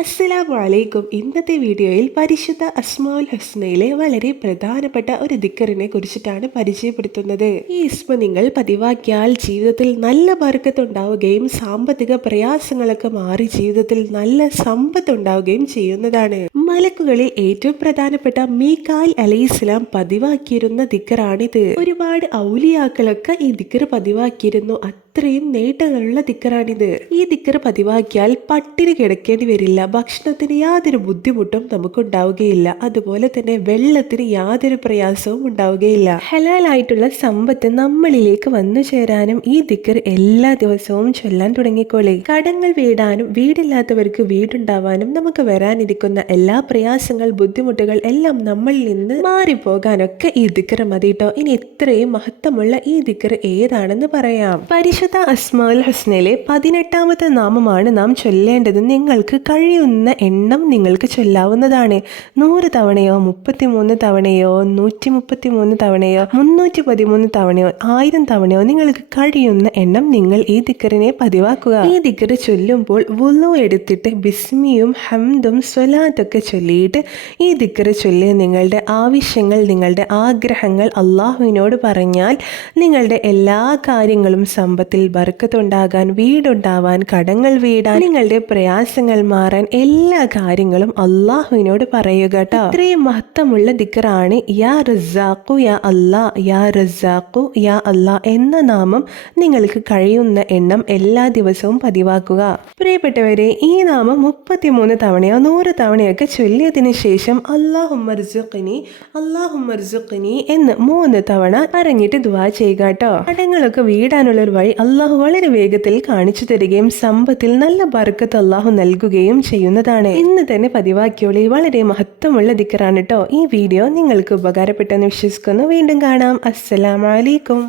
അസ്സലാമു അലൈക്കും. ഇന്നത്തെ വീഡിയോയിൽ പരിശുദ്ധ അസ്മാഉൽ ഹുസ്നയിലെ വളരെ പ്രധാനപ്പെട്ട ഒരു ദിക്കറിനെ കുറിച്ചിട്ടാണ് പരിചയപ്പെടുത്തുന്നത്. ഈ ഇസ്മ നിങ്ങൾ പതിവാക്കിയാൽ ജീവിതത്തിൽ നല്ല ബർക്കത്ത് ഉണ്ടാവുകയും സാമ്പത്തിക പ്രയാസങ്ങളൊക്കെ മാറി ജീവിതത്തിൽ നല്ല സമ്പത്ത് ഉണ്ടാവുകയും ചെയ്യുന്നതാണ്. മലക്കുകളിൽ ഏറ്റവും പ്രധാനപ്പെട്ട മീകായിൽ അലൈഹിസ്സലാം പതിവാക്കിയിരുന്ന ദിക്കറാണിത്. ഒരുപാട് ഔലിയാക്കളൊക്കെ ഈ ദിക്കർ പതിവാക്കിയിരുന്നു. അത്രയും നേട്ടങ്ങളുള്ള ദിക്കറാണിത്. ഈ ദിക്കർ പതിവാക്കിയാൽ പട്ടിണി കിടക്കേണ്ടി വരില്ല, ഭക്ഷണത്തിന് യാതൊരു ബുദ്ധിമുട്ടും നമുക്കുണ്ടാവുകയില്ല, അതുപോലെ തന്നെ വെള്ളത്തിന് യാതൊരു പ്രയാസവും ഉണ്ടാവുകയില്ല. ഹലാലായിട്ടുള്ള സമ്പത്ത് നമ്മളിലേക്ക് വന്നു ചേരാനും ഈ ദിക്കർ എല്ലാ ദിവസവും ചൊല്ലാൻ തുടങ്ങിക്കോളെ. കടങ്ങൾ വീടാനും വീടില്ലാത്തവർക്ക് വീടുണ്ടാവാനും നമുക്ക് വരാനിരിക്കുന്ന എല്ലാ പ്രയാസങ്ങൾ ബുദ്ധിമുട്ടുകൾ എല്ലാം നമ്മളിൽ നിന്ന് മാറിപ്പോകാനൊക്കെ ഈ ദിക്കർ മതി ട്ടോ. ഇനി ഇത്രയും മഹത്വമുള്ള ഈ ദിക്കർ ഏതാണെന്ന് പറയാം. പരിശുദ്ധ അസ്മാഉൽ ഹുസ്നയിലെ 18ാമത്തെ നാമമാണ് നാം ചൊല്ലേണ്ടത്. നിങ്ങൾക്ക് കഴിയുന്ന എണ്ണം നിങ്ങൾക്ക് ചൊല്ലാവുന്നതാണ്. 100 തവണയോ 33 തവണയോ 133 തവണയോ 313 തവണയോ 1000 തവണയോ നിങ്ങൾക്ക് കഴിയുന്ന എണ്ണം നിങ്ങൾ ഈ ദിക്കറിനെ പതിവാക്കുക. ഈ ദിക്കർ ചൊല്ലുമ്പോൾ വുളു എടുത്തിട്ട് ബിസ്മിയും ഹംദും സ്വലാത്തൊക്കെ ചൊല്ലിയിട്ട് ഈ ദിക്കർ ചൊല്ലി നിങ്ങളുടെ ആവശ്യങ്ങൾ, നിങ്ങളുടെ ആഗ്രഹങ്ങൾ അള്ളാഹുവിനോട് പറഞ്ഞാൽ നിങ്ങളുടെ എല്ലാ കാര്യങ്ങളും സമ്പത്തിൽ ബർക്കത്തുണ്ടാകാൻ, വീടുണ്ടാവാൻ, കടങ്ങൾ വീടാൻ, നിങ്ങളുടെ പ്രയാസങ്ങൾ മാറാൻ എല്ലാ കാര്യങ്ങളും അള്ളാഹുവിനോട് പറയുക കേട്ടോ. ഇത്രയും മഹത്വമുള്ള ദിക്റാണ് യാ റസാഖു യാ അല്ലാ, യാ റസാഖു യാ അല്ലാ എന്ന നാമം നിങ്ങൾക്ക് കഴിയുന്ന എണ്ണം എല്ലാ ദിവസവും പതിവാക്കുക. പ്രിയപ്പെട്ടവരെ, ഈ നാമം 33 തവണയോ 100 തവണയൊക്കെ ചൊല്ലിയതിനു ശേഷം അല്ലാഹുമ്മർസുഖ്നി അല്ലാഹുമ്മർസുഖ്നി എന്ന് 3 തവണ പറഞ്ഞിട്ട് ദുആ ചെയ്യുക കേട്ടോ. കടങ്ങളൊക്കെ വീടാനുള്ളൊരു വഴി അള്ളാഹു വളരെ വേഗത്തിൽ കാണിച്ചു തരികയും സമ്പത്തിൽ നല്ല ബർക്കത്ത് അള്ളാഹു നൽകുകയും ചെയ്യുന്നതാണ്. ഇന്ന് തന്നെ പതിവാക്കിയോളി. വളരെ മഹത്വമുള്ള ദിക്റാണ് കേട്ടോ. ഈ വീഡിയോ നിങ്ങൾക്ക് ഉപകാരപ്പെട്ടെന്ന് വിശ്വസിക്കുന്നു. വീണ്ടും കാണാം. അസ്സലാമു അലൈക്കും.